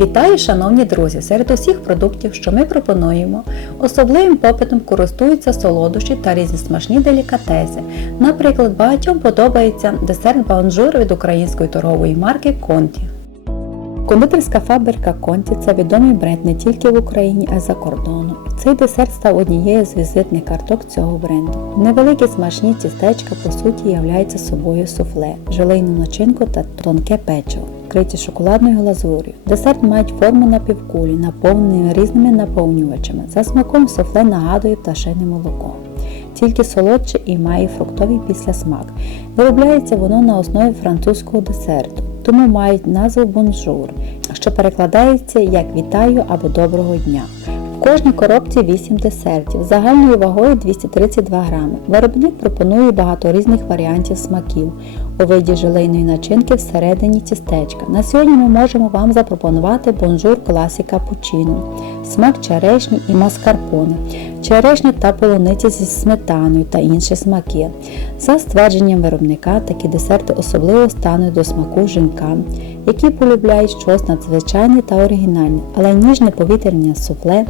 Вітаю, шановні друзі! Серед усіх продуктів, що ми пропонуємо, особливим попитом користуються солодощі та різні смачні делікатеси. Наприклад, багатьом подобається десерт баунжур від української торгової марки Конті. Кондитерська фабрика Конті це відомий бренд не тільки в Україні, а й за кордоном. Цей десерт став однією з візитних карток цього бренду. Невеликі смачні тістечка по суті являються собою суфле, желейну начинку та тонке печиво, вкриті шоколадною глазур'ю. Десерт мають форму напівкулі, наповнені різними наповнювачами. За смаком суфле нагадує пташине молоко. Тільки солодше і має фруктовий післясмак. Виробляється воно на основі французького десерту, тому мають назву бонжур, що перекладається як вітаю або доброго дня. В кожній коробці 8 десертів, загальною вагою 232 грами. Виробник пропонує багато різних варіантів смаків у виді желейної начинки всередині тістечка. На сьогодні ми можемо вам запропонувати бонжур класі капучино, смак черешні і маскарпоне, черешня та полуниця зі сметаною та інші смаки. За ствердженням виробника, такі десерти особливо стануть до смаку жінкам, які полюбляють щось надзвичайне та оригінальне, але ніжне повітряне суфле,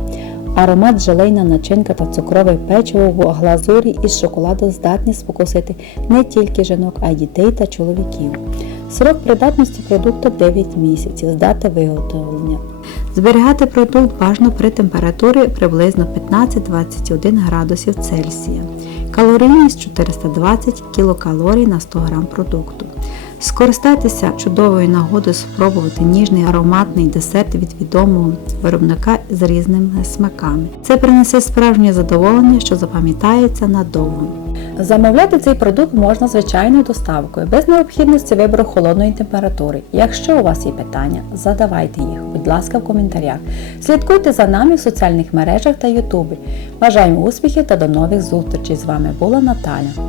аромат желейна начинка та цукрове печиво в глазурі із шоколаду здатні спокусити не тільки жінок, а й дітей та чоловіків. Срок придатності продукту 9 місяців з дати виготовлення. Зберігати продукт бажано при температурі приблизно 15-21 градусів Цельсія. Калорійність 420 кілокалорій на 100 г продукту. Скористайтеся чудовою нагодою спробувати ніжний ароматний десерт від відомого виробника з різними смаками. Це принесе справжнє задоволення, що запам'ятається надовго. Замовляти цей продукт можна звичайною доставкою, без необхідності вибору холодної температури. Якщо у вас є питання, задавайте їх, будь ласка, в коментарях. Слідкуйте за нами в соціальних мережах та Ютубі. Бажаємо успіхів та до нових зустрічей! З вами була Наталя.